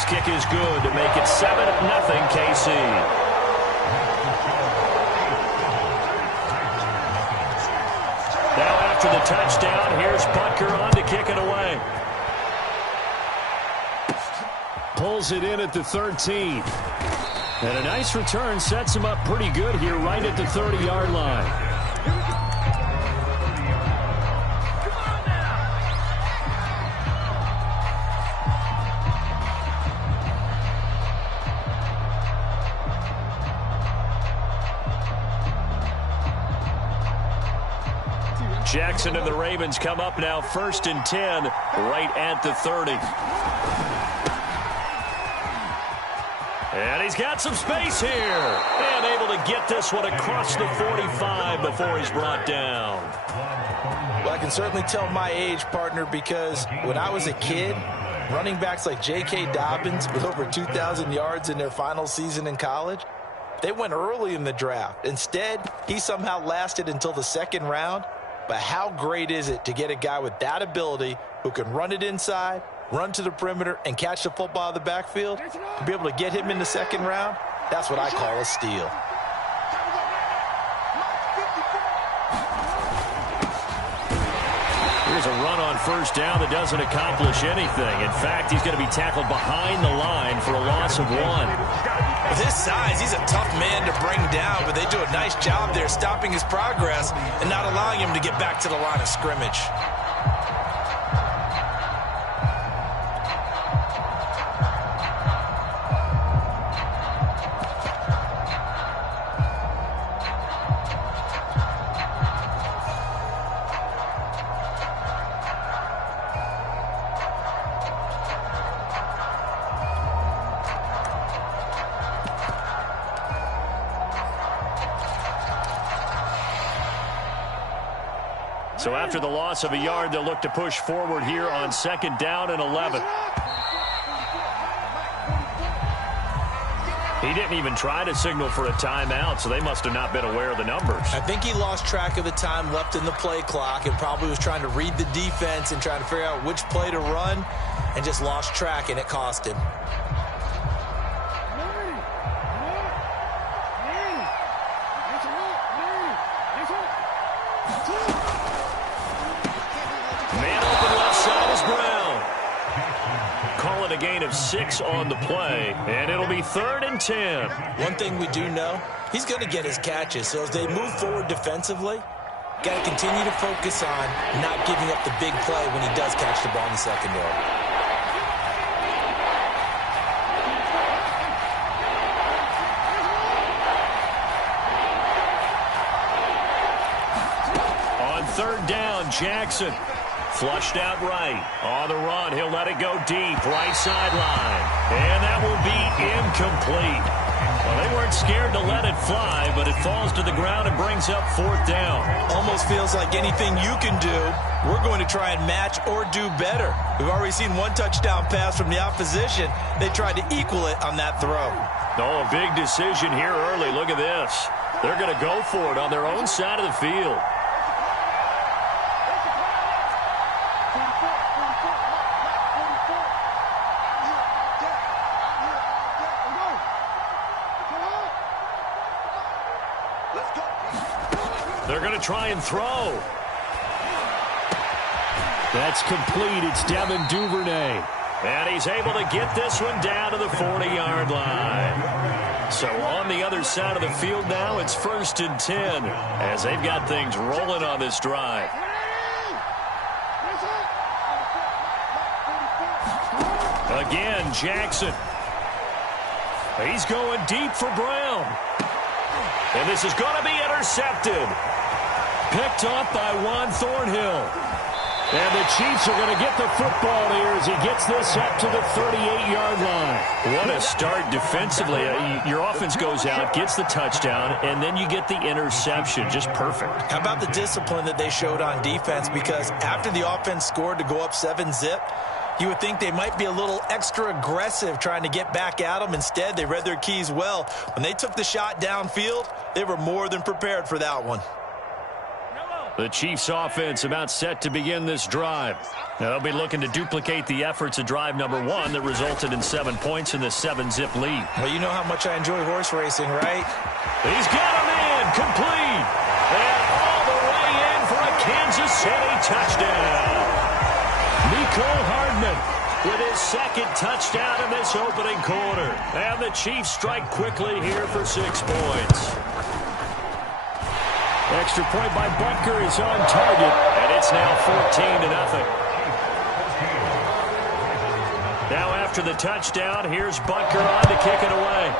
this kick is good to make it 7-0 KC. Now after the touchdown, here's Butker on to kick it away. Pulls it in at the 13. And a nice return sets him up pretty good here right at the 30-yard line. Jackson and the Ravens come up now 1st and 10 right at the 30. And he's got some space here. And able to get this one across the 45 before he's brought down. Well, I can certainly tell my age, partner, because when I was a kid, running backs like J.K. Dobbins with over 2,000 yards in their final season in college, they went early in the draft. Instead, he somehow lasted until the 2nd round. But how great is it to get a guy with that ability who can run it inside, run to the perimeter, and catch the football out of the backfield? To be able to get him in the 2nd round, that's what I call a steal. Here's a run on 1st down that doesn't accomplish anything. In fact, he's going to be tackled behind the line for a loss of 1. With his size, he's a tough man to bring down, but they do a nice job there stopping his progress and not allowing him to get back to the line of scrimmage. So after the loss of a yard, they'll look to push forward here on 2nd down and 11. He didn't even try to signal for a timeout, so they must have not been aware of the numbers. I think he lost track of the time left in the play clock and probably was trying to read the defense and trying to figure out which play to run and just lost track, and it cost him. A gain of 6 on the play, and it'll be 3rd and 10. One thing we do know, he's going to get his catches. So as they move forward defensively, got to continue to focus on not giving up the big play when he does catch the ball in the secondary. On 3rd down, Jackson. Flushed out right. On the run, he'll let it go deep. Right sideline. And that will be incomplete. Well, they weren't scared to let it fly, but it falls to the ground and brings up 4th down. Almost feels like anything you can do, we're going to try and match or do better. We've already seen one touchdown pass from the opposition. They tried to equal it on that throw. Oh, a big decision here early. Look at this. They're going to go for it on their own side of the field. They're going to try and throw. That's complete. It's Devin Duvernay. And he's able to get this one down to the 40-yard line. So on the other side of the field now, it's 1st and 10 as they've got things rolling on this drive. Again, Jackson. He's going deep for Brown. And this is going to be intercepted. Picked off by Juan Thornhill. And the Chiefs are going to get the football here as he gets this up to the 38-yard line. What a start defensively. Your offense goes out, gets the touchdown, and then you get the interception. Just perfect. How about the discipline that they showed on defense? Because after the offense scored to go up 7-zip, you would think they might be a little extra aggressive trying to get back at them. Instead, they read their keys well. When they took the shot downfield, they were more than prepared for that one. The Chiefs offense about set to begin this drive. Now, they'll be looking to duplicate the efforts of drive number 1 that resulted in 7 points in the 7-zip lead. Well, you know how much I enjoy horse racing, right? He's got him in, complete. And all the way in for a Kansas City touchdown. Mecole Hardman with his second touchdown in this opening quarter. And the Chiefs strike quickly here for 6 points. Extra point by Butker is on target, and it's now 14-0. Now after the touchdown, here's Butker on to kick it away.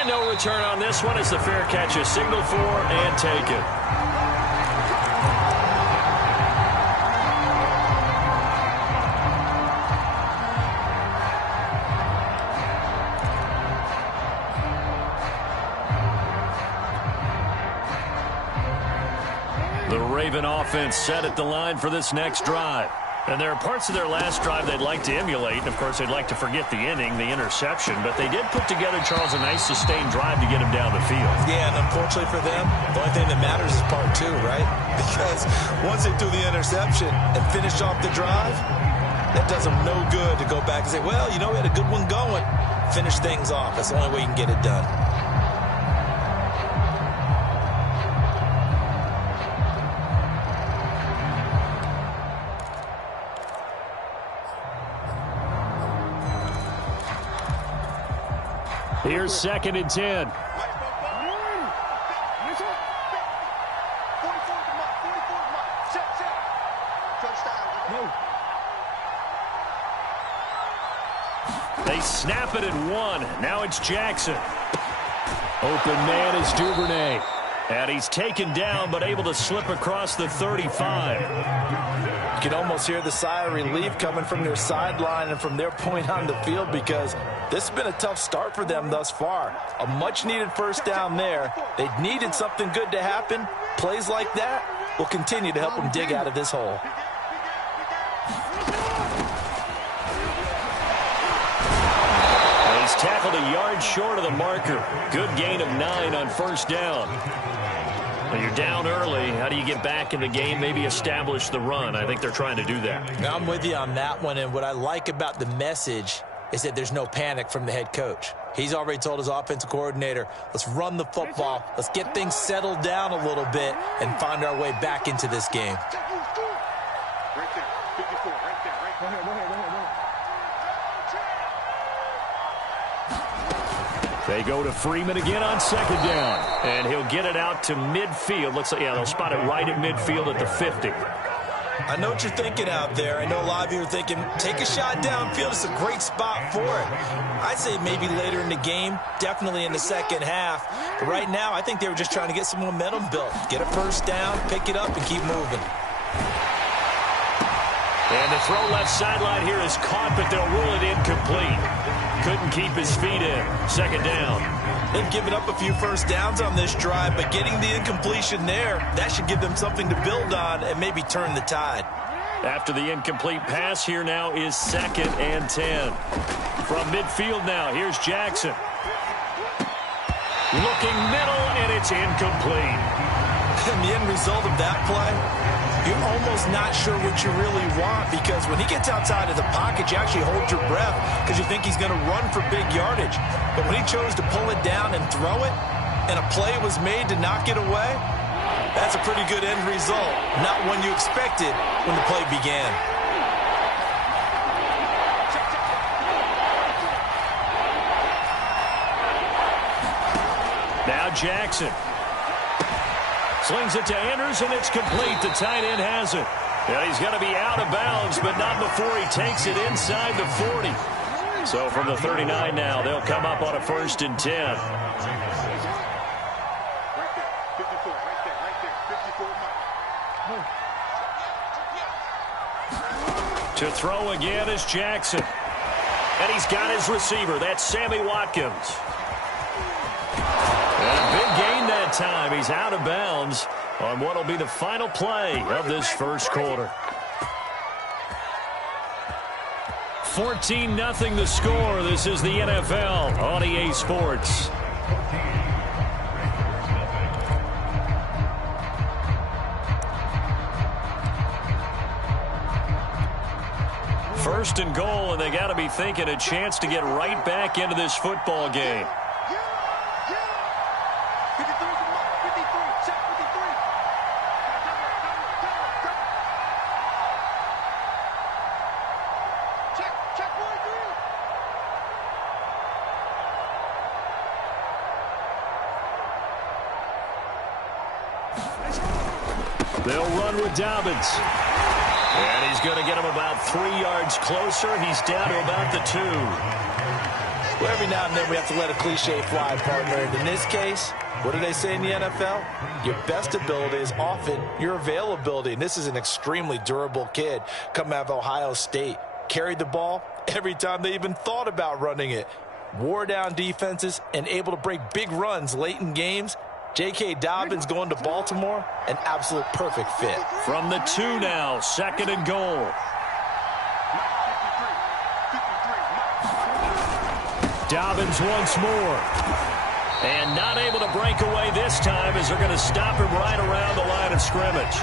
And no return on this one as the fair catch is signaled for and taken. The Raven offense set at the line for this next drive. And there are parts of their last drive they'd like to emulate. And, of course, they'd like to forget the inning, the interception. But they did put together, Charles, a nice sustained drive to get him down the field. Yeah, and unfortunately for them, the only thing that matters is part 2, right? Because once they threw the interception and finished off the drive, that does them no good to go back and say, well, you know, we had a good one going. Finish things off. That's the only way you can get it done. Here's 2nd and 10. They snap it at 1. Now it's Jackson. Open man is Duvernay. And he's taken down but able to slip across the 35. You can almost hear the sigh of relief coming from their sideline and from their point on the field because this has been a tough start for them thus far. A much-needed first down there. They needed something good to happen. Plays like that will continue to help them dig out of this hole. And he's tackled a yard short of the marker. Good gain of 9 on first down. When you're down early, how do you get back in the game, maybe establish the run? I think they're trying to do that. Now, I'm with you on that one, and what I like about the message is that there's no panic from the head coach. He's already told his offensive coordinator, let's run the football, let's get things settled down a little bit and find our way back into this game. Right there, 54, right there, right there. Go ahead. They go to Freeman again on 2nd down. And he'll get it out to midfield. Looks like, yeah, they'll spot it right at midfield at the 50. I know what you're thinking out there. I know a lot of you are thinking, take a shot downfield. It's a great spot for it. I'd say maybe later in the game, definitely in the second half. But right now, I think they were just trying to get some momentum built. Get a first down, pick it up, and keep moving. And the throw left sideline here is caught, but they'll rule it incomplete. Couldn't keep his feet in. 2nd down. They've given up a few first downs on this drive, but getting the incompletion there, that should give them something to build on and maybe turn the tide. After the incomplete pass, here now is 2nd and 10. From midfield now, here's Jackson. Looking middle, and it's incomplete. And the end result of that play, you're almost not sure what you really want because when he gets outside of the pocket, you actually hold your breath because you think he's going to run for big yardage. But when he chose to pull it down and throw it, and a play was made to knock it away, that's a pretty good end result. Not one you expected when the play began. Now Jackson. Slings it to Andrews, and it's complete. The tight end has it. And he's going to be out of bounds, but not before he takes it inside the 40. So from the 39 now, they'll come up on a 1st and 10. Right there, 54, right there, 54. To throw again is Jackson. And he's got his receiver. That's Sammy Watkins. And a big gain that time. He's out of bounds on what will be the final play of this first quarter. 14-0 the score. This is the NFL on EA Sports. First and goal, and they got to be thinking a chance to get right back into this football game. They'll run with Dobbins. And he's going to get him about 3 yards closer. He's down to about the 2. Well, every now and then we have to let a cliche fly, partner. And in this case, what do they say in the NFL? Your best ability is often your availability. And this is an extremely durable kid coming out of Ohio State. Carried the ball every time they even thought about running it. Wore down defenses and able to break big runs late in games. J.K. Dobbins going to Baltimore, an absolute perfect fit. From the 2 now, second and goal. Dobbins once more. And not able to break away this time as they're going to stop him right around the line of scrimmage.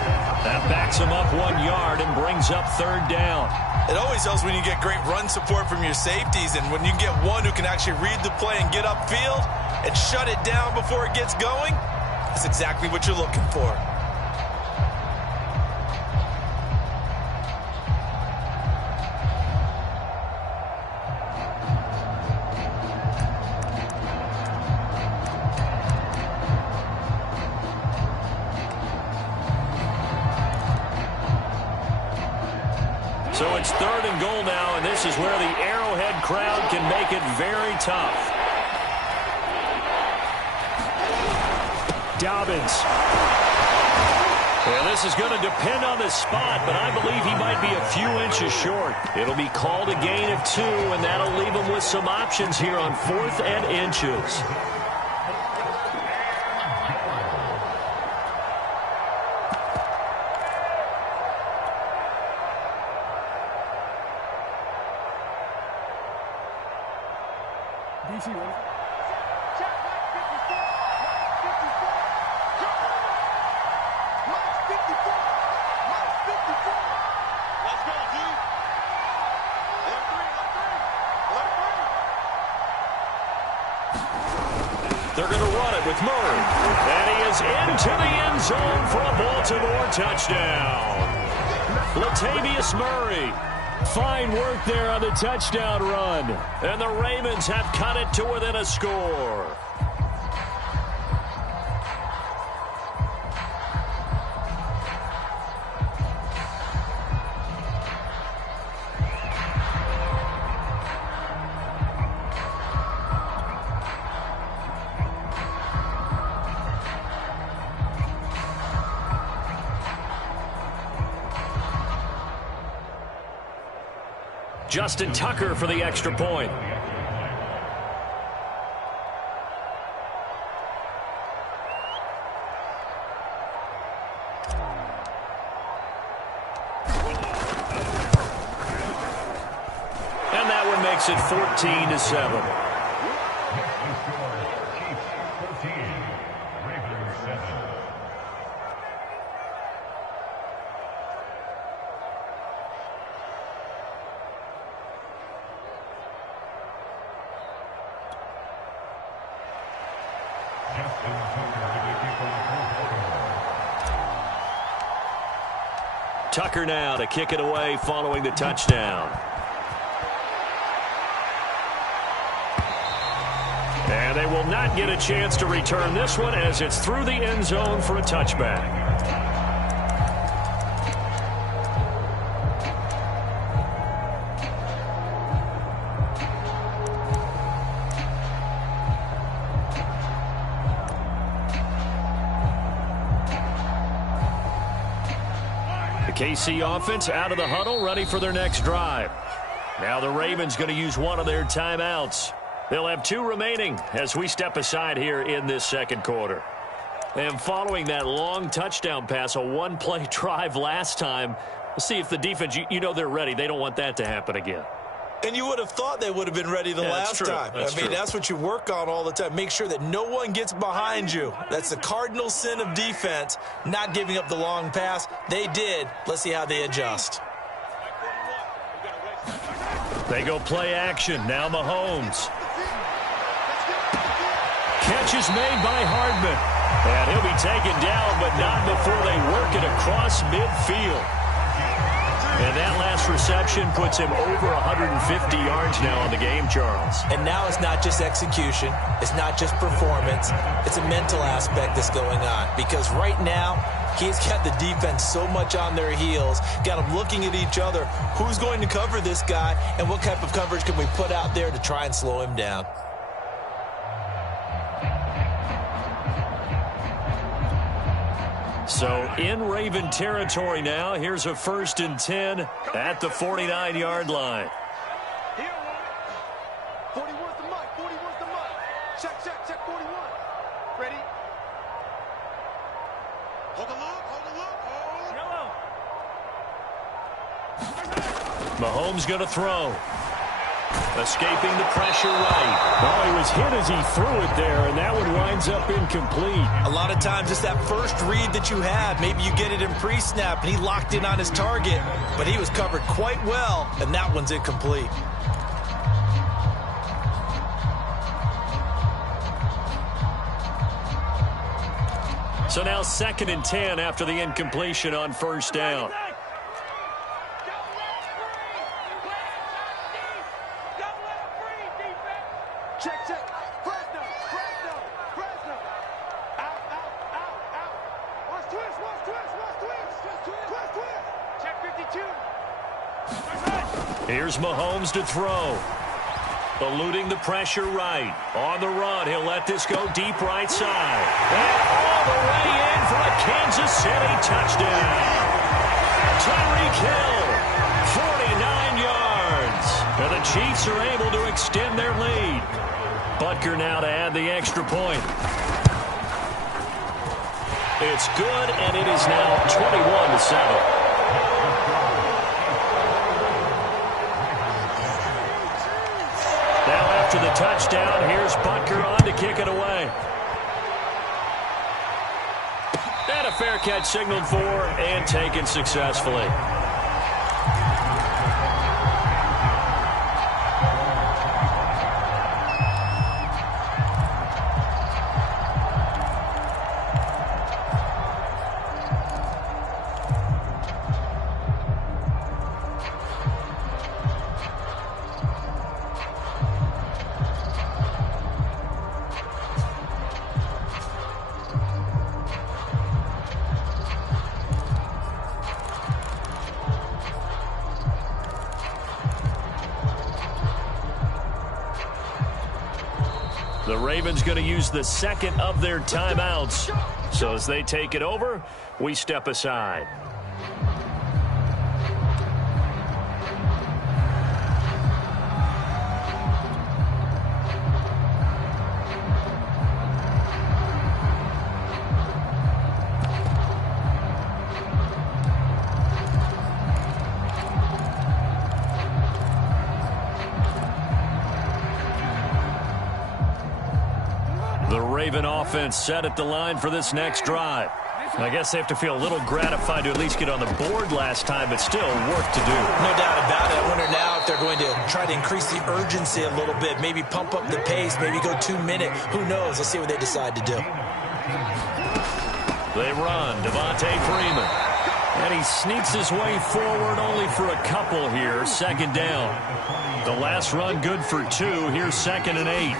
That backs him up 1 yard and brings up third down. It always helps when you get great run support from your safeties, and when you get one who can actually read the play and get upfield and shut it down before it gets going, that's exactly what you're looking for. So it's third and goal now, and this is where the Arrowhead crowd can make it very tough. Dobbins. Well, this is going to depend on the spot, but I believe he might be a few inches short. It'll be called a gain of 2, and that'll leave him with some options here on 4th and inches. DC ready? They're going to run it with Murray. And he is into the end zone for a Baltimore touchdown. Latavius Murray. Fine work there on the touchdown run. And the Ravens have cut it to within a score. Justin Tucker for the extra point. And that one makes it 14-7. Tucker now to kick it away following the touchdown. And they will not get a chance to return this one as it's through the end zone for a touchback. KC offense out of the huddle, ready for their next drive. Now the Ravens going to use one of their timeouts. They'll have 2 remaining as we step aside here in this second quarter. And following that long touchdown pass, a one-play drive last time, we'll see if the defense, you know they're ready. They don't want that to happen again. And you would have thought they would have been ready the last time. I mean, that's what you work on all the time. Make sure that no one gets behind you. That's the cardinal sin of defense, not giving up the long pass. They did. Let's see how they adjust. They go play action. Now Mahomes. Catch is made by Hardman. And he'll be taken down, but not before they work it across midfield. And that last reception puts him over 150 yards now on the game, Charles. And now it's not just execution. It's not just performance. It's a mental aspect that's going on. Because right now, he's got the defense so much on their heels, got them looking at each other. Who's going to cover this guy, and what type of coverage can we put out there to try and slow him down? So in Raven territory now. Here's a 1st and 10 at the 49-yard line. 40 worth the mic. 40 worth the mic. Check, 41. Ready? Hold the look. Mahomes going to throw. Escaping the pressure right. Oh, he was hit as he threw it there, and that one winds up incomplete. A lot of times it's that first read that you have. Maybe you get it in pre-snap, and he locked in on his target, but he was covered quite well, and that one's incomplete. So now 2nd and 10 after the incompletion on 1st down. Check. Fresno. Out. Watch twist. Check 52. Here's Mahomes to throw. Eluding the pressure right. On the run, he'll let this go deep right side. And all the way in for a Kansas City touchdown. Tyreek Hill, 49 yards. And the Chiefs are able to extend their lead. Butker now to add the extra point. It's good, and it is now 21-7. Now after the touchdown, here's Butker on to kick it away. And a fair catch signaled for and taken successfully. The Ravens going to use the 2nd of their timeouts. So as they take it over, we step aside. Raven offense set at the line for this next drive. I guess they have to feel a little gratified to at least get on the board last time, but still work to do. No doubt about it. I wonder now if they're going to try to increase the urgency a little bit, maybe pump up the pace, maybe go 2-minute. Who knows? Let's see what they decide to do. They run. Devontae Freeman. And he sneaks his way forward only for a couple here. 2nd down. The last run good for 2. Here's 2nd and 8.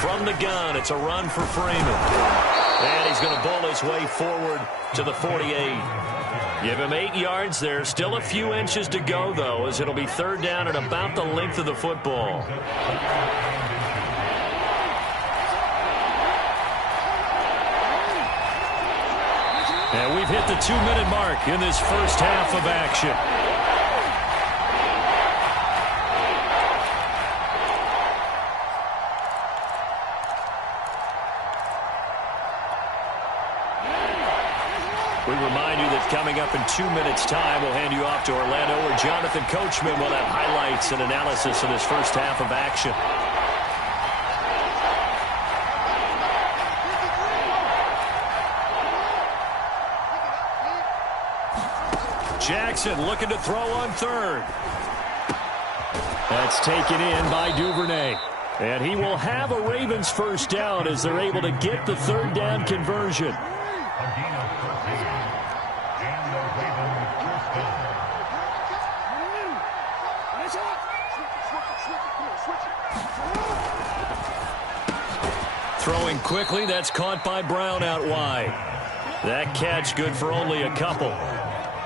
From the gun, it's a run for Freeman. And he's going to bull his way forward to the 48. Give him 8 yards there. Still a few inches to go, though, as it'll be 3rd down and about the length of the football. And we've hit the 2-minute mark in this first half of action. We remind you that coming up in 2 minutes' time, we'll hand you off to Orlando, where Jonathan Coachman will have highlights and analysis of this first half of action. Jackson looking to throw on 3rd. That's taken in by Duvernay. And he will have a Ravens first down as they're able to get the third down conversion. Throwing quickly, that's caught by Brown out wide. That catch good for only a couple.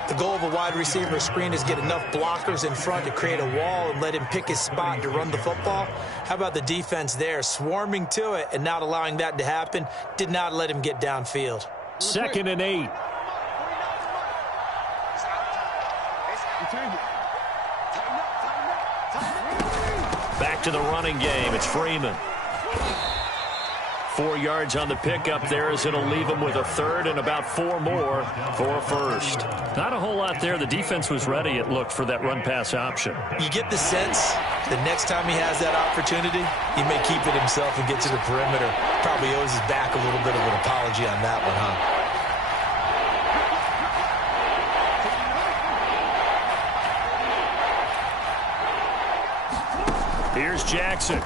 The goal of a wide receiver screen is get enough blockers in front to create a wall and let him pick his spot to run the football. How about the defense there, swarming to it and not allowing that to happen? Did not let him get downfield. 2nd and 8. Back to the running game. It's Freeman. 4 yards on the pickup there as it'll leave him with a third and about 4 more for a first. Not a whole lot there. The defense was ready, it looked, for that run-pass option. You get the sense the next time he has that opportunity, he may keep it himself and get to the perimeter. Probably owes his back a little bit of an apology on that one, huh? Here's Jackson.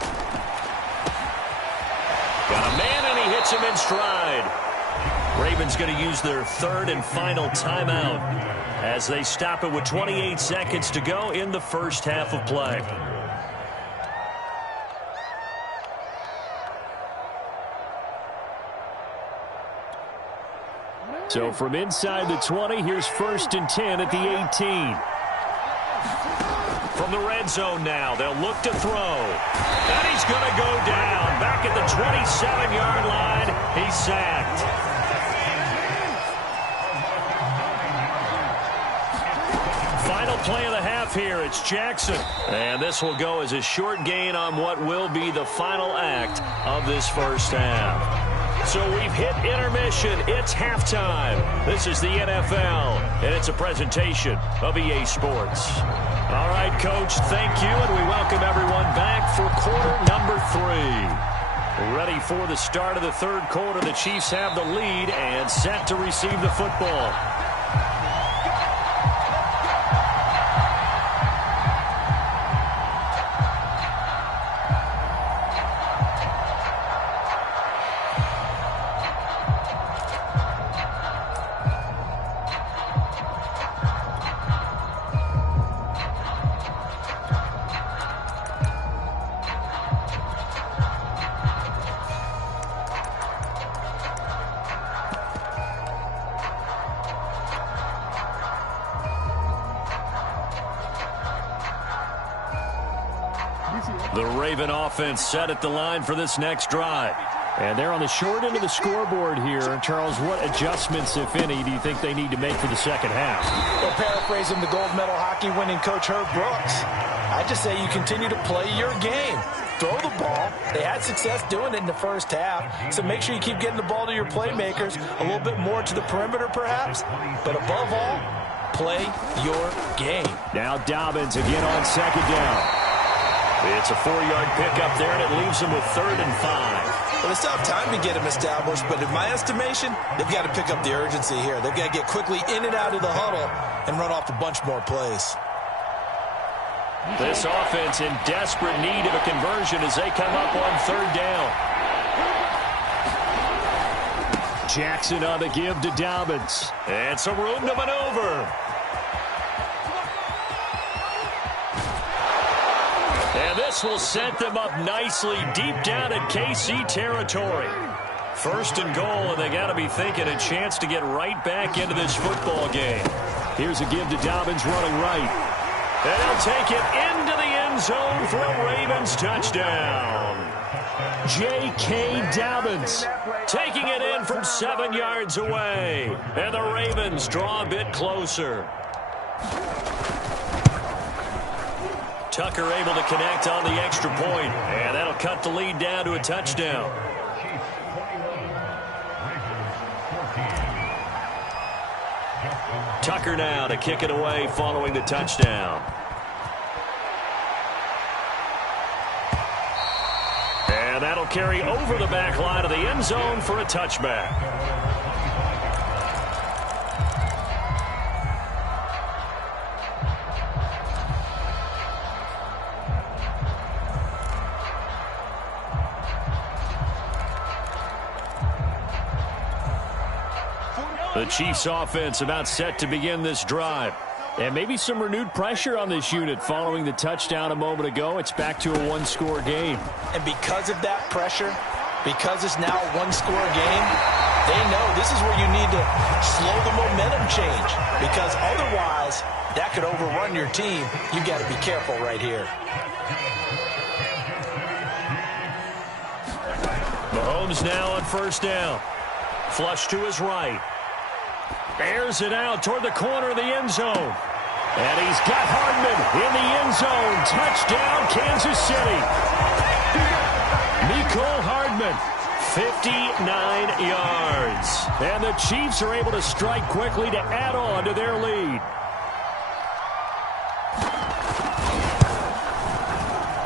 Got a man, and he hits him in stride. Ravens going to use their third and final timeout as they stop it with 28 seconds to go in the first half of play. So from inside the 20, here's 1st and 10 at the 18. From the red zone now, they'll look to throw. And he's going to go down. Back at the 27-yard line, he's sacked. Final play of the half here, it's Jackson. And this will go as a short gain on what will be the final act of this first half. So we've hit intermission. It's halftime. This is the NFL, and it's a presentation of EA Sports. All right, Coach, thank you, and we welcome everyone back for quarter number 3. Ready for the start of the third quarter. The Chiefs have the lead and set to receive the football. The Raven offense set at the line for this next drive. And they're on the short end of the scoreboard here. Charles, what adjustments, if any, do you think they need to make for the second half? Well, paraphrasing the gold medal hockey winning coach Herb Brooks, I just say you continue to play your game. Throw the ball. They had success doing it in the first half, so make sure you keep getting the ball to your playmakers, a little bit more to the perimeter perhaps, but above all, play your game. Now Dobbins again on second down. It's a 4-yard pickup there, and it leaves them with 3rd and 5. Well, they still have time to get him established, but in my estimation, they've got to pick up the urgency here. They've got to get quickly in and out of the huddle and run off a bunch more plays. This offense in desperate need of a conversion as they come up on 3rd down. Jackson on the give to Dobbins. And some room to maneuver. And this will set them up nicely deep down in KC territory. 1st and goal, and they got to be thinking a chance to get right back into this football game. Here's a give to Dobbins running right. And he'll take it into the end zone for a Ravens touchdown. J.K. Dobbins taking it in from 7 yards away. And the Ravens draw a bit closer. Tucker able to connect on the extra point, and that'll cut the lead down to a touchdown. Tucker now to kick it away following the touchdown. And that'll carry over the back line of the end zone for a touchback. The Chiefs offense about set to begin this drive. And maybe some renewed pressure on this unit following the touchdown a moment ago. It's back to a one-score game. And because of that pressure, because it's now a one-score game, they know this is where you need to slow the momentum change. Because otherwise, that could overrun your team. You've got to be careful right here. Mahomes now on first down. Flush to his right. Airs it out toward the corner of the end zone. And he's got Hardman in the end zone. Touchdown, Kansas City. Mecole Hardman, 59 yards. And the Chiefs are able to strike quickly to add on to their lead.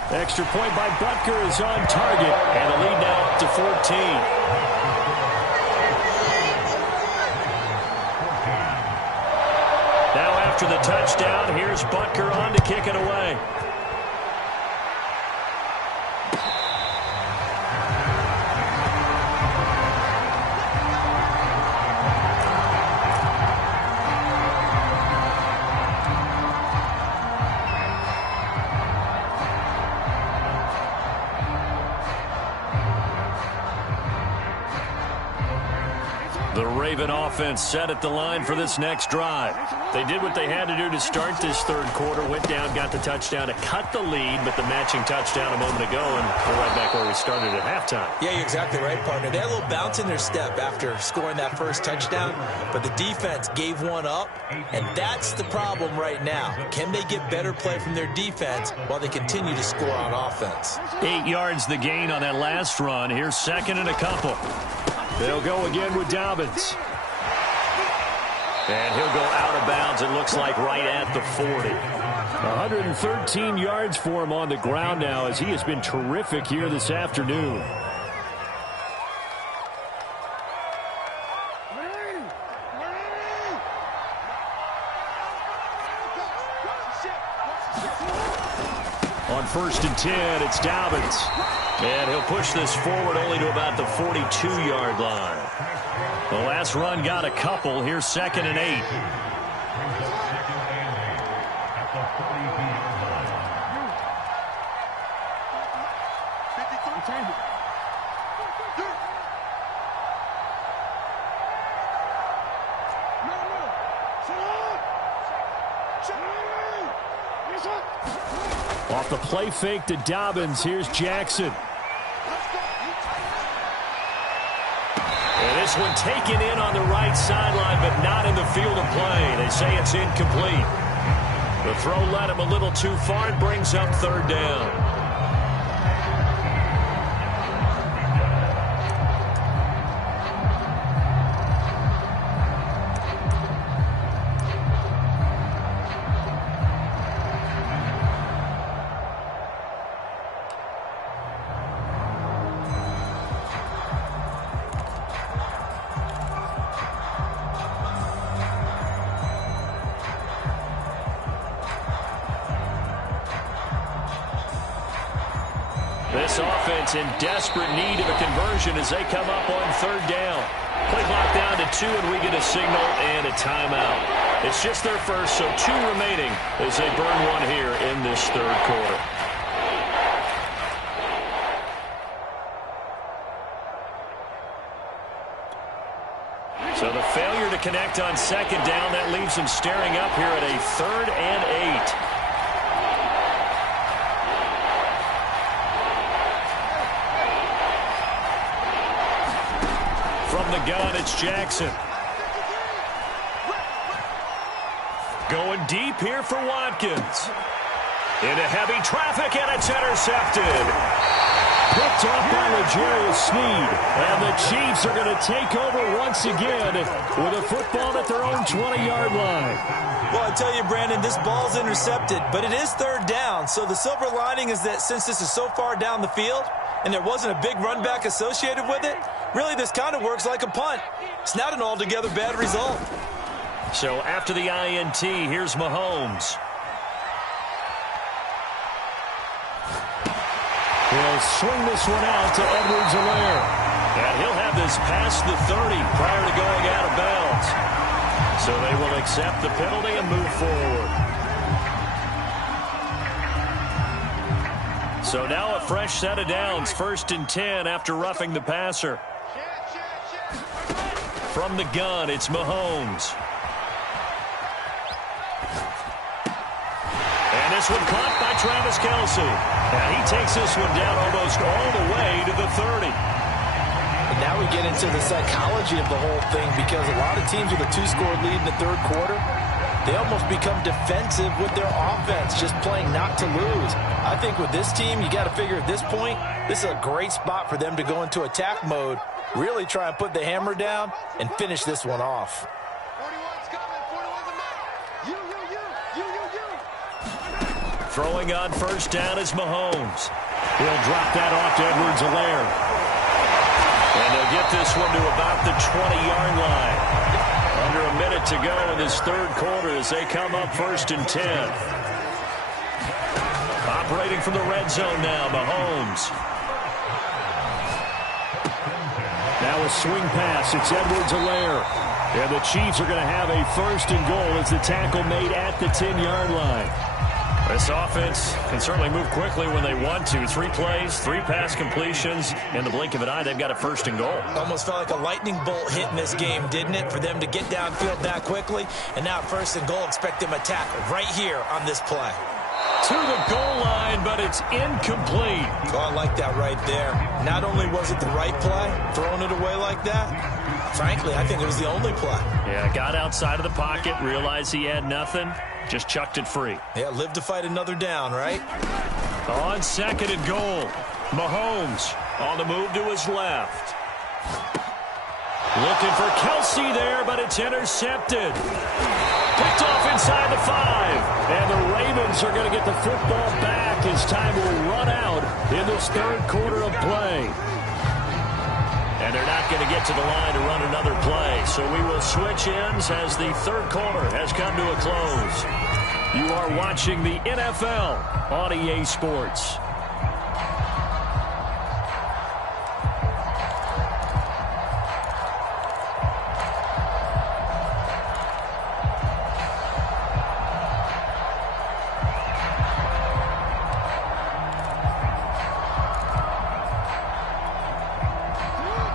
Extra point by Butker is on target. And the lead now up to 14. After the touchdown, here's Butker on to kick it away. The Raven offense set at the line for this next drive. They did what they had to do to start this third quarter, went down, got the touchdown to cut the lead, but the matching touchdown a moment ago, and we're right back where we started at halftime. Yeah, you're exactly right, partner. They had a little bounce in their step after scoring that first touchdown, but the defense gave one up, and that's the problem right now. Can they get better play from their defense while they continue to score on offense? 8 yards the gain on that last run. Here's second and a couple. They'll go again with Dobbins. And he'll go out of bounds, it looks like, right at the 40. 113 yards for him on the ground now as he has been terrific here this afternoon. On 1st and 10, it's Dobbins. And he'll push this forward only to about the 42-yard line. The last run got a couple. Here's 2nd and 8. Off the play fake to Dobbins, here's Jackson. And this one taken in on the right sideline, but not in the field of play. They say it's incomplete. The throw led him a little too far and brings up 3rd down. This offense in desperate need of a conversion as they come up on 3rd down. Play clock down to 2, and we get a signal and a timeout. It's just their first, so 2 remaining as they burn one here in this 3rd quarter. So the failure to connect on 2nd down, that leaves them staring up here at a 3rd and 8. From the gun, it's Jackson. Going deep here for Watkins. Into heavy traffic, and it's intercepted. Picked off by L'Jarius Sneed. And the Chiefs are going to take over once again with a football at their own 20-yard line. Well, I tell you, Brandon, this ball's intercepted, but it is 3rd down. So the silver lining is that since this is so far down the field and there wasn't a big run back associated with it, really this kind of works like a punt. It's not an altogether bad result. So after the INT, here's Mahomes. He'll swing this one out to Edwards-Helaire. And he'll have this past the 30 prior to going out of bounds. So they will accept the penalty and move forward. So now a fresh set of downs, 1st and 10 after roughing the passer. From the gun, it's Mahomes. And this one caught by Travis Kelce. And he takes this one down almost all the way to the 30. And now we get into the psychology of the whole thing, because a lot of teams with a 2-score lead in the 3rd quarter, they almost become defensive with their offense, just playing not to lose. I think with this team, you got to figure at this point, this is a great spot for them to go into attack mode, really try and put the hammer down and finish this one off. 41's coming. 41's the mark. You. Throwing on 1st down is Mahomes. He'll drop that off to Edwards-Helaire. And they'll get this one to about the 20-yard line. Under a minute to go in this 3rd quarter as they come up 1st and 10. Operating from the red zone now, Mahomes. Now a swing pass. It's Edwards-Helaire. And the Chiefs are going to have a 1st and goal as the tackle made at the 10-yard line. This offense can certainly move quickly when they want to. 3 plays, 3 pass completions. In the blink of an eye, they've got a 1st and goal. Almost felt like a lightning bolt hit in this game, didn't it? For them to get downfield that quickly. And now 1st and goal, expect them to tackle right here on this play. To the goal line, but it's incomplete. Oh, I like that right there. Not only was it the right play, throwing it away like that, frankly, I think it was the only play. Yeah, got outside of the pocket, realized he had nothing, just chucked it free. Yeah, live to fight another down, right? On 2nd and goal, Mahomes on the move to his left. Looking for Kelce there, but it's intercepted. Picked off inside the 5. And the Ravens are going to get the football back as time will run out in this 3rd quarter of play. And they're not going to get to the line to run another play. So we will switch ends as the 3rd quarter has come to a close. You are watching the NFL on EA Sports.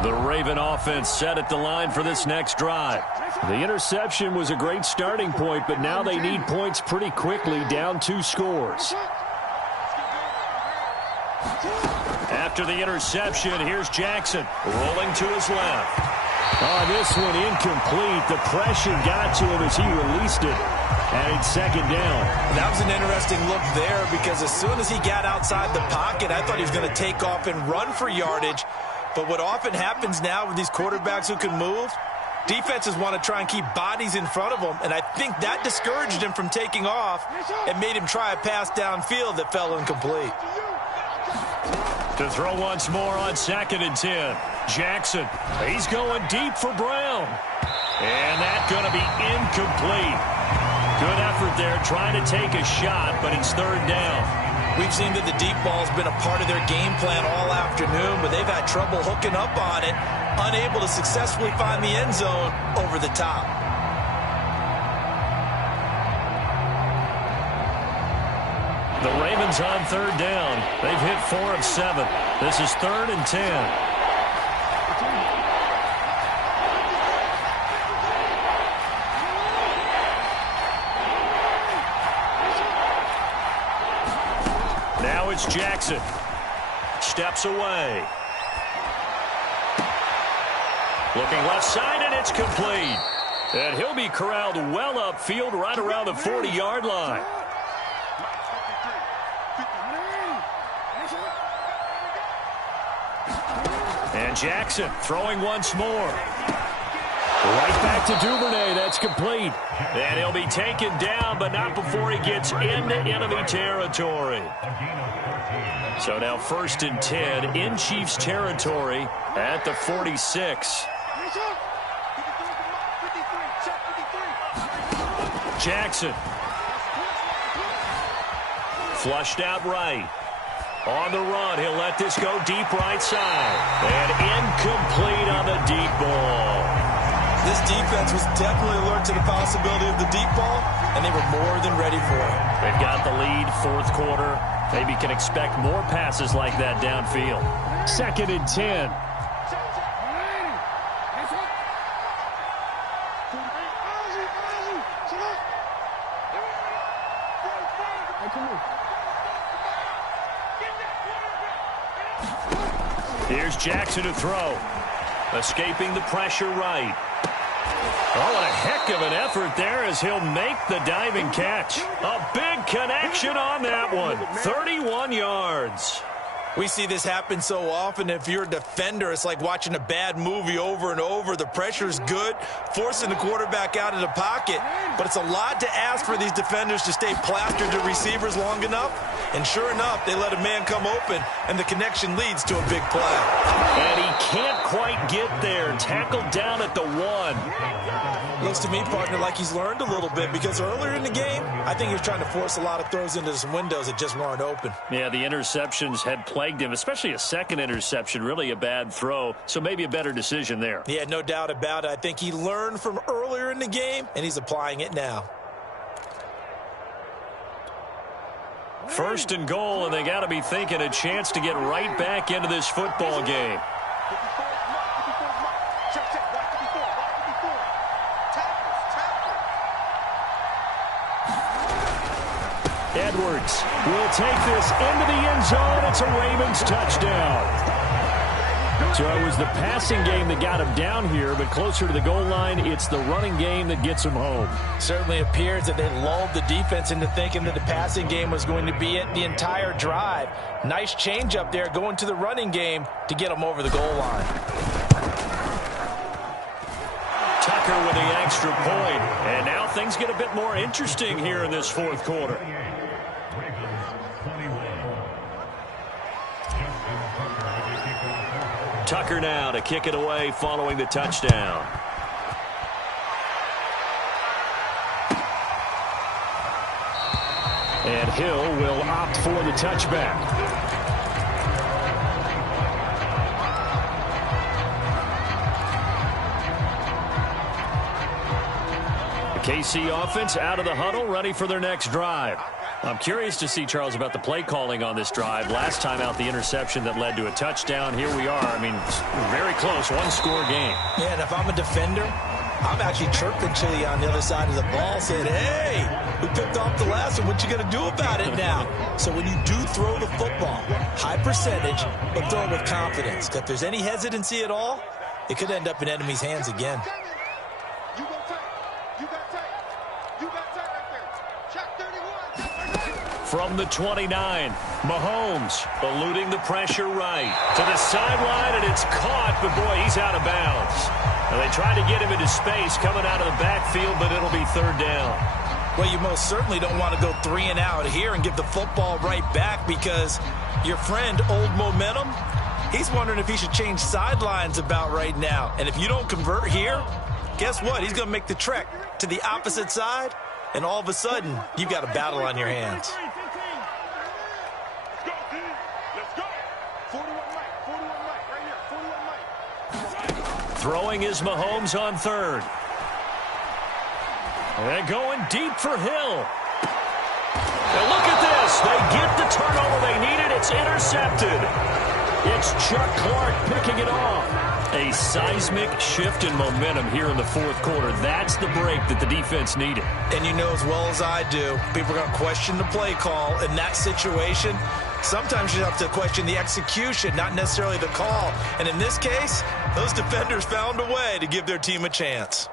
The Raven offense set at the line for this next drive. The interception was a great starting point, but now they need points pretty quickly, down 2 scores. After the interception, here's Jackson rolling to his left. Oh, this one incomplete. The pressure got to him as he released it. And it's 2nd down. That was an interesting look there, because as soon as he got outside the pocket, I thought he was going to take off and run for yardage. But what often happens now with these quarterbacks who can move, defenses want to try and keep bodies in front of them, and I think that discouraged him from taking off and made him try a pass downfield that fell incomplete. To throw once more on 2nd and 10. Jackson, he's going deep for Brown. And that's going to be incomplete. Good effort there trying to take a shot, but it's 3rd down. We've seen that the deep ball's been a part of their game plan all afternoon, but they've had trouble hooking up on it, unable to successfully find the end zone over the top. The Ravens on 3rd down. They've hit 4 of 7. This is 3rd and 10. Now it's Jackson. Steps away. Looking left side, and it's complete. And he'll be corralled well upfield right around the 40-yard line. And Jackson throwing once more. Right back to Duvernay. That's complete. And he'll be taken down, but not before he gets into enemy territory. So now 1st and 10 in Chiefs territory at the 46. Jackson. Flushed out right. On the run, he'll let this go deep right side. And incomplete on the deep ball. This defense was definitely alert to the possibility of the deep ball, and they were more than ready for it. They've got the lead, fourth quarter. Maybe can expect more passes like that downfield. 2nd and 10. Here's Jackson to throw. Escaping the pressure right. Oh, and a heck of an effort there as he'll make the diving catch. A big connection on that one. 31 yards. We see this happen so often. If you're a defender, it's like watching a bad movie over and over. The pressure's good, forcing the quarterback out of the pocket. But it's a lot to ask for these defenders to stay plastered to receivers long enough. And sure enough, they let a man come open, and the connection leads to a big play. And he can't quite get there. Tackled down at the 1. Looks to me, partner, like he's learned a little bit, because earlier in the game, I think he was trying to force a lot of throws into some windows that just weren't open. Yeah, the interceptions had plagued him, especially a second interception, really a bad throw, so maybe a better decision there. Yeah, no doubt about it. I think he learned from earlier in the game, and he's applying it now. 1st and goal, and they got to be thinking a chance to get right back into this football game. Edwards will take this into the end zone. It's a Ravens touchdown. So it was the passing game that got him down here, but closer to the goal line, it's the running game that gets him home. Certainly appears that they lulled the defense into thinking that the passing game was going to be it the entire drive. Nice change up there going to the running game to get him over the goal line. Tucker with the extra point, and now things get a bit more interesting here in this fourth quarter. Tucker now to kick it away following the touchdown. And Hill will opt for the touchback. The KC offense out of the huddle, ready for their next drive. I'm curious to see, Charles, about the play calling on this drive. Last time out, the interception that led to a touchdown. Here we are. I mean, very close, one-score game. Yeah, and if I'm a defender, I'm actually chirping to you on the other side of the ball, saying, hey, we picked off the last one. What you going to do about it now? So when you do throw the football, high percentage, but throw it with confidence. If there's any hesitancy at all, it could end up in enemy's hands again. From the 29, Mahomes eluding the pressure right to the sideline, and it's caught, but boy, he's out of bounds. And they tried to get him into space coming out of the backfield, but it'll be 3rd down. Well, you most certainly don't want to go 3 and out here and give the football right back, because your friend, Old Momentum, he's wondering if he should change sidelines about right now. And if you don't convert here, guess what? He's going to make the trek to the opposite side, and all of a sudden, you've got a battle on your hands. Throwing is Mahomes on 3rd. And going deep for Hill. And look at this. They get the turnover they needed. It's intercepted. It's Chuck Clark picking it off. A seismic shift in momentum here in the fourth quarter. That's the break that the defense needed. And you know as well as I do, people are going to question the play call in that situation. Sometimes you have to question the execution, not necessarily the call. And in this case, those defenders found a way to give their team a chance.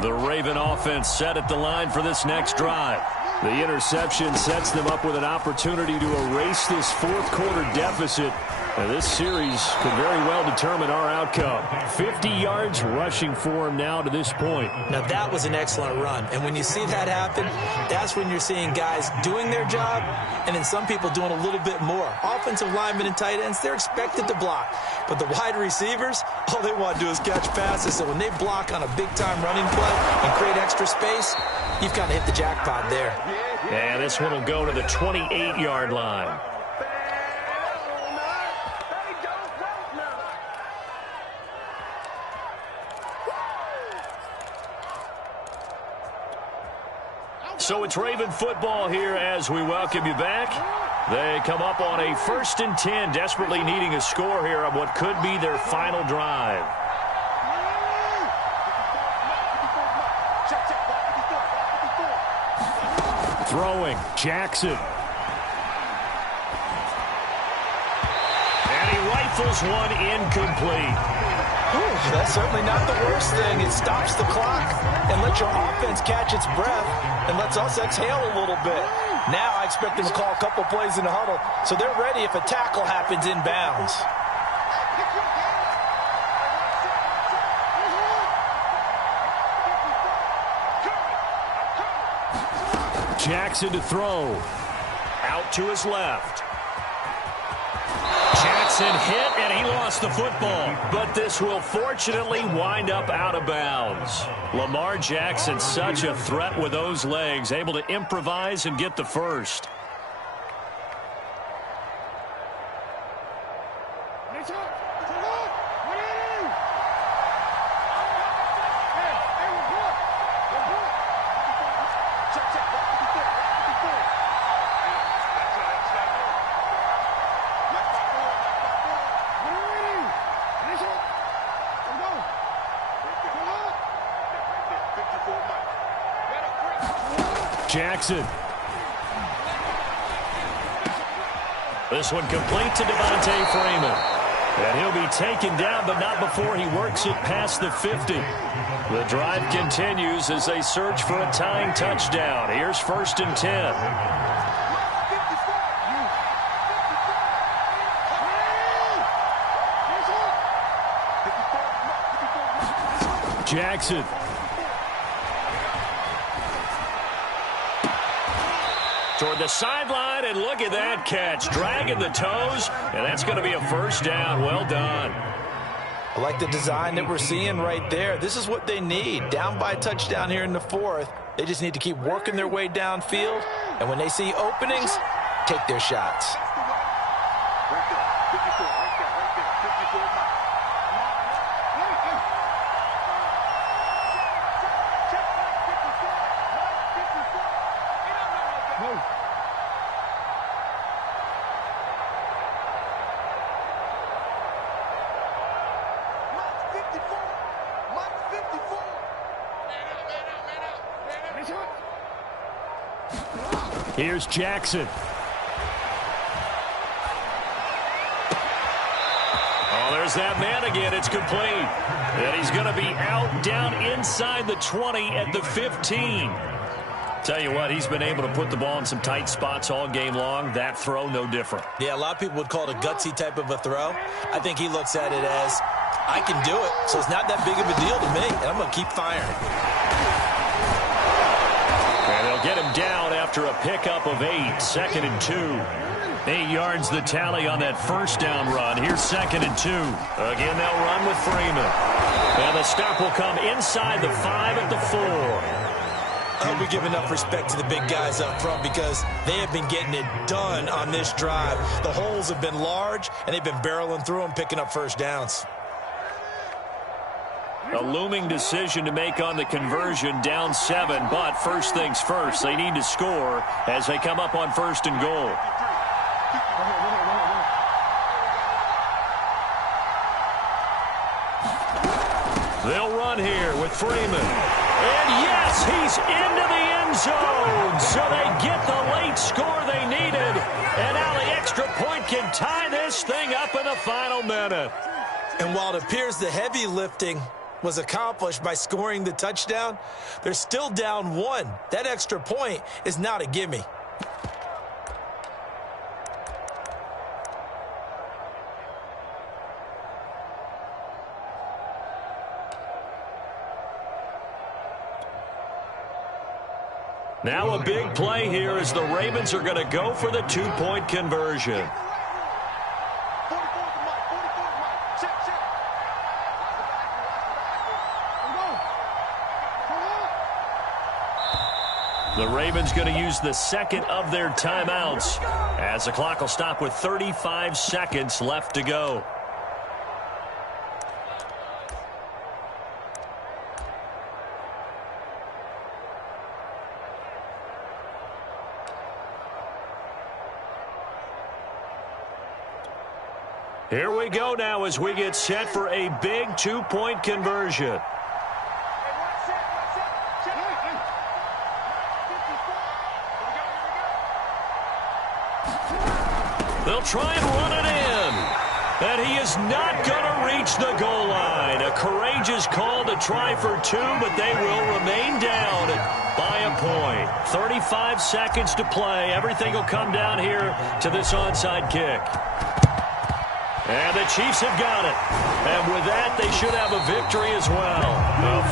The Raven offense set at the line for this next drive. The interception sets them up with an opportunity to erase this fourth quarter deficit. Now, this series could very well determine our outcome. 50 yards rushing for him now to this point. Now, that was an excellent run. And when you see that happen, that's when you're seeing guys doing their job and then some people doing a little bit more. Offensive linemen and tight ends, they're expected to block. But the wide receivers, all they want to do is catch passes. So when they block on a big-time running play and create extra space, you've kind of hit the jackpot there. And this one will go to the 28-yard line. So it's Raven football here as we welcome you back. They come up on a 1st and 10, desperately needing a score here on what could be their final drive. Throwing, Jackson. And he rifles one incomplete. Ooh, that's certainly not the worst thing. It stops the clock and lets your offense catch its breath and lets us exhale a little bit. Now I expect them to call a couple plays in the huddle so they're ready if a tackle happens inbounds. Jackson to throw. Out to his left. Jackson hit, and he lost the football. But this will fortunately wind up out of bounds. Lamar Jackson, such a threat with those legs, able to improvise and get the first. Jackson. This one complete to Devontae Freeman. And he'll be taken down, but not before he works it past the 50. The drive continues as they search for a tying touchdown. Here's 1st and 10. Jackson. Toward the sideline, and look at that catch. Dragging the toes, and that's going to be a first down. Well done. I like the design that we're seeing right there. This is what they need. Down by a touchdown here in the 4th. They just need to keep working their way downfield, and when they see openings, take their shots. Here's Jackson. Oh, there's that man again. It's complete. And he's going to be out down inside the 20 at the 15. Tell you what, he's been able to put the ball in some tight spots all game long. That throw, no different. Yeah, a lot of people would call it a gutsy type of a throw. I think he looks at it as, I can do it, so it's not that big of a deal to me, and I'm going to keep firing. And they'll get him down after a pickup of 8, 2nd and 2. 8 yards the tally on that first down run. Here's 2nd and 2. Again, they'll run with Freeman. And the stop will come inside the 5 at the 4. I hope we give enough respect to the big guys up front because they have been getting it done on this drive. The holes have been large, and they've been barreling through them, picking up first downs. A looming decision to make on the conversion, down 7, but first things first, they need to score as they come up on 1st and goal. They'll run here with Freeman. And yes, he's into the end zone. So they get the late score they needed. And now the extra point can tie this thing up in the final minute. And while it appears the heavy lifting was accomplished by scoring the touchdown, they're still down 1. That extra point is not a gimme. Now a big play here as the Ravens are going to go for the 2-point conversion. The Ravens going to use the second of their timeouts as the clock will stop with 35 seconds left to go. Here we go now as we get set for a big 2-point conversion. They'll try and run it in. And he is not going to reach the goal line. A courageous call to try for 2, but they will remain down by a point. 35 seconds to play. Everything will come down here to this onside kick. And the Chiefs have got it. And with that, they should have a victory as well.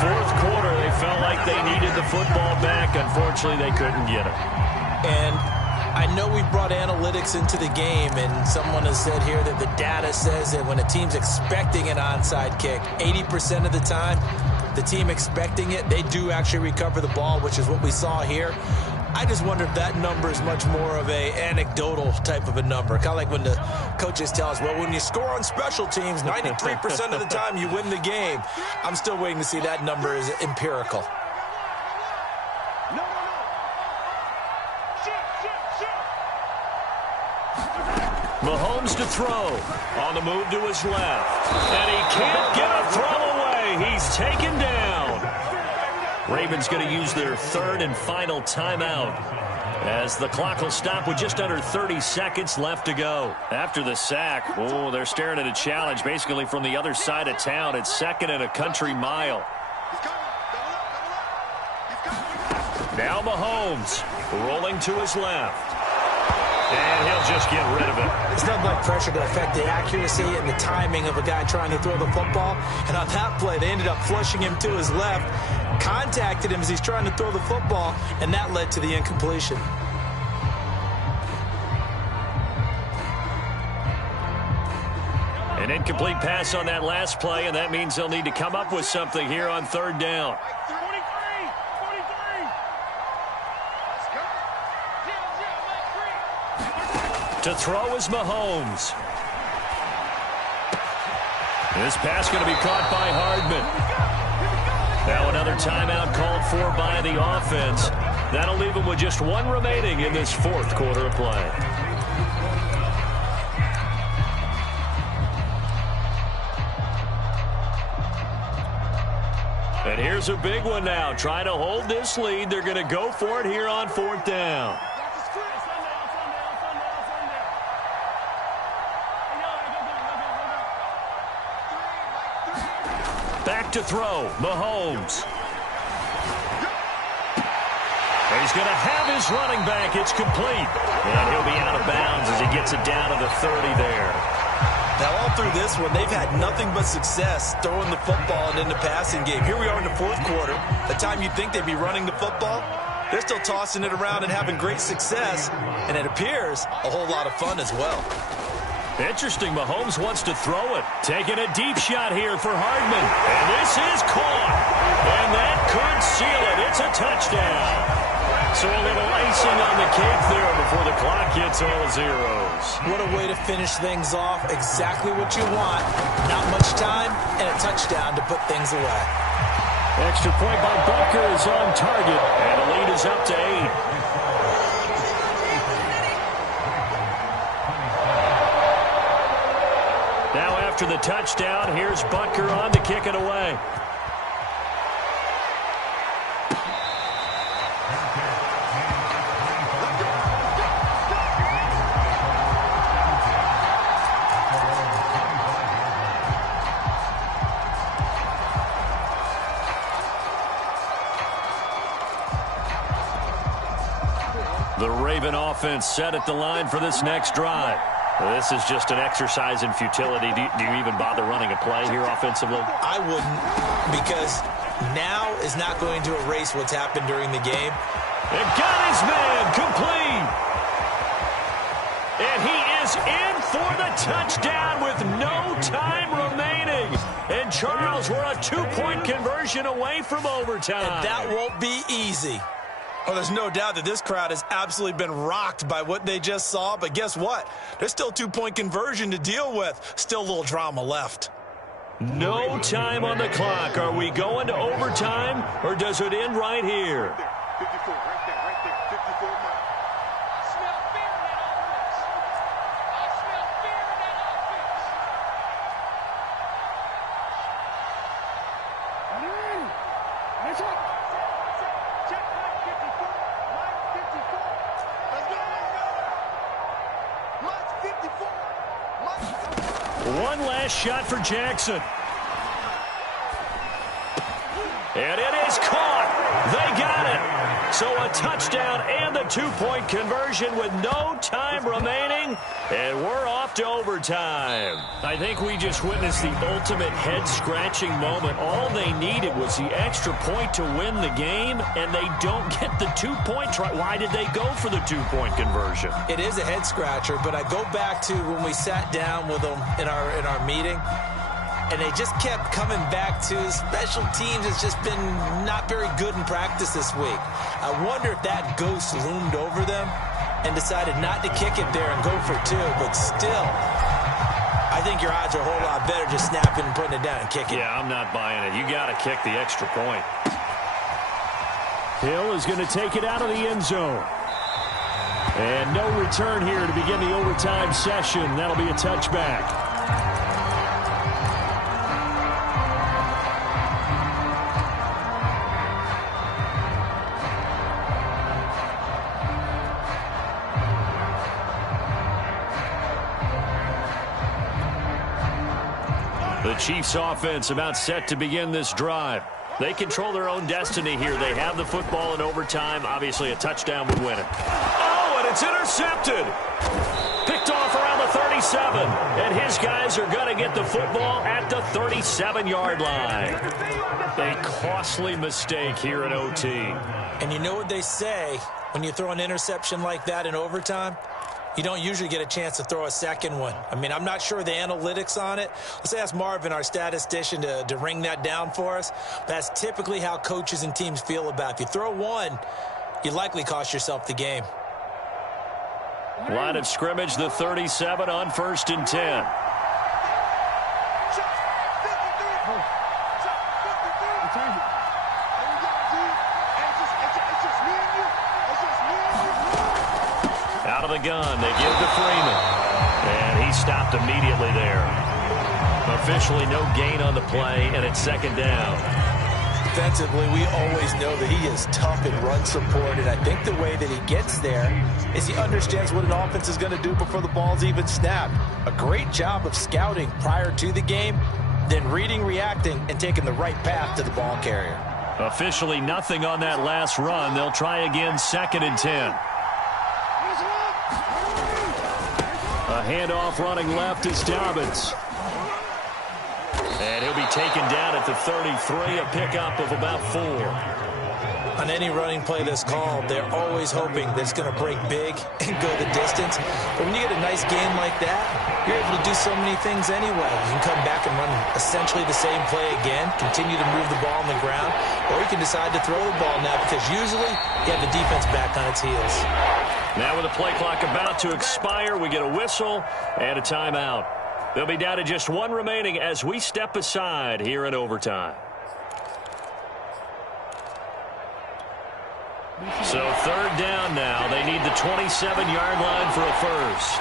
Fourth quarter, they felt like they needed the football back. Unfortunately, they couldn't get it. And I know we brought analytics into the game, and someone has said here that the data says that when a team's expecting an onside kick, 80% of the time, the team expecting it, they do actually recover the ball, which is what we saw here. I just wonder if that number is much more of a anecdotal type of a number. Kind of like when the coaches tell us, well, when you score on special teams, 93% of the time you win the game. I'm still waiting to see that number is empirical. Mahomes to throw. On the move to his left. And he can't get a throw away. He's taken down. Ravens going to use their third and final timeout as the clock will stop with just under 30 seconds left to go. After the sack, oh, they're staring at a challenge basically from the other side of town. It's second and a country mile. Now Mahomes rolling to his left. And he'll just get rid of it. It's nothing like pressure to affect the accuracy and the timing of a guy trying to throw the football. And on that play, they ended up flushing him to his left, contacted him as he's trying to throw the football, and that led to the incompletion. An incomplete pass on that last play, and that means they'll need to come up with something here on third down. To throw is Mahomes. This pass going to be caught by Hardman. Now another timeout called for by the offense. That'll leave them with just one remaining in this fourth quarter of play. And here's a big one now. Trying to hold this lead. They're going to go for it here on fourth down. Back to throw, Mahomes. He's going to have his running back. It's complete. And he'll be out of bounds as he gets it down to the 30 there. Now, all through this one, they've had nothing but success throwing the football and in the passing game. Here we are in the fourth quarter. The time you'd think they'd be running the football, they're still tossing it around and having great success. And it appears a whole lot of fun as well. Interesting. Mahomes wants to throw it. Taking a deep shot here for Hardman. And this is caught. And that could seal it. It's a touchdown. So a little icing on the cake there before the clock hits all zeros. What a way to finish things off. Exactly what you want. Not much time and a touchdown to put things away. Extra point by Butker is on target. And the lead is up to 8. Now after the touchdown, here's Butker on to kick it away. The Raven offense set at the line for this next drive. This is just an exercise in futility. Do you even bother running a play here offensively? I wouldn't, because now is not going to erase what's happened during the game. And got his man complete. And he is in for the touchdown with no time remaining. And Charles, we're a 2-point conversion away from overtime. And that won't be easy. Well, there's no doubt that this crowd has absolutely been rocked by what they just saw, but guess what? There's still 2-point conversion to deal with. Still a little drama left. No time on the clock. Are we going to overtime, or does it end right here? 54, right there, 54 miles. I smell fear in that offense. I smell fear in that offense. That's it. Check Mike 54. Mike 54. Let's go, let's go. Mike 54. Mike. One last shot for Jackson. And it is caught. They got it. So a touchdown and the 2-point conversion with no time remaining. And we're off to overtime. I think we just witnessed the ultimate head-scratching moment. All they needed was the extra point to win the game, and they don't get the 2-point try. Why did they go for the 2-point conversion? It is a head-scratcher, but I go back to when we sat down with them in our meeting, and they just kept coming back to special teams has just been not very good in practice this week. I wonder if that ghost loomed over them and decided not to kick it there and go for 2, but still, I think your odds are a whole lot better just snapping and putting it down and kicking. Yeah, I'm not buying it. You got to kick the extra point. Hill is going to take it out of the end zone. And no return here to begin the overtime session. That'll be a touchback. The Chiefs offense about set to begin this drive. They control their own destiny here. They have the football in overtime. Obviously, a touchdown would win it. Oh, and it's intercepted. Picked off around the 37. And his guys are going to get the football at the 37-yard line. A costly mistake here in OT. And you know what they say when you throw an interception like that in overtime? You don't usually get a chance to throw a second one. I mean, I'm not sure the analytics on it. Let's ask Marvin, our statistician, to ring that down for us. That's typically how coaches and teams feel about it. If you throw one, you likely cost yourself the game. Line of scrimmage, the 37 on 1st and 10. Out of the gun, they give to Freeman. And he stopped immediately there. Officially no gain on the play, and it's 2nd down. Defensively, we always know that he is tough in run support, and I think the way that he gets there is he understands what an offense is going to do before the ball's even snapped. A great job of scouting prior to the game, then reading, reacting, and taking the right path to the ball carrier. Officially nothing on that last run. They'll try again, 2nd and 10. A handoff running left is Dobbins. And he'll be taken down at the 33, a pickup of about 4. On any running play that's called, they're always hoping that it's going to break big and go the distance. But when you get a nice game like that, you're able to do so many things anyway. You can come back and run essentially the same play again, continue to move the ball on the ground, or you can decide to throw the ball now because usually you have the defense back on its heels. Now with the play clock about to expire, we get a whistle and a timeout. They'll be down to just 1 remaining as we step aside here in overtime. So 3rd down now. They need the 27-yard line for a first.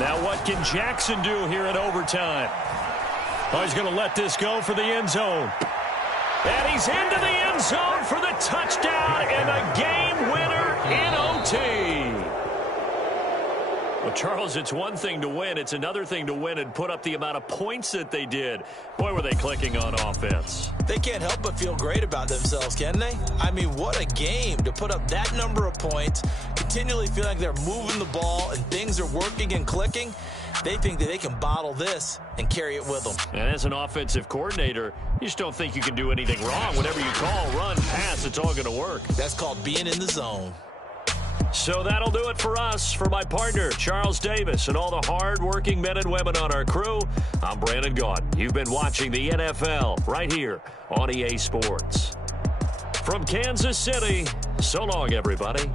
Now what can Jackson do here in overtime? Oh, he's going to let this go for the end zone. And he's into the end zone for the touchdown and the game winner in OT. Well, Charles, it's one thing to win. It's another thing to win and put up the amount of points that they did. Boy, were they clicking on offense. They can't help but feel great about themselves, can they? I mean, what a game to put up that number of points, continually feel like they're moving the ball and things are working and clicking. They think that they can bottle this and carry it with them. And as an offensive coordinator, you just don't think you can do anything wrong. Whatever you call, run, pass, it's all going to work. That's called being in the zone. So that'll do it for us. For my partner, Charles Davis, and all the hard-working men and women on our crew, I'm Brandon Gaudin. You've been watching the NFL right here on EA Sports. From Kansas City, so long, everybody.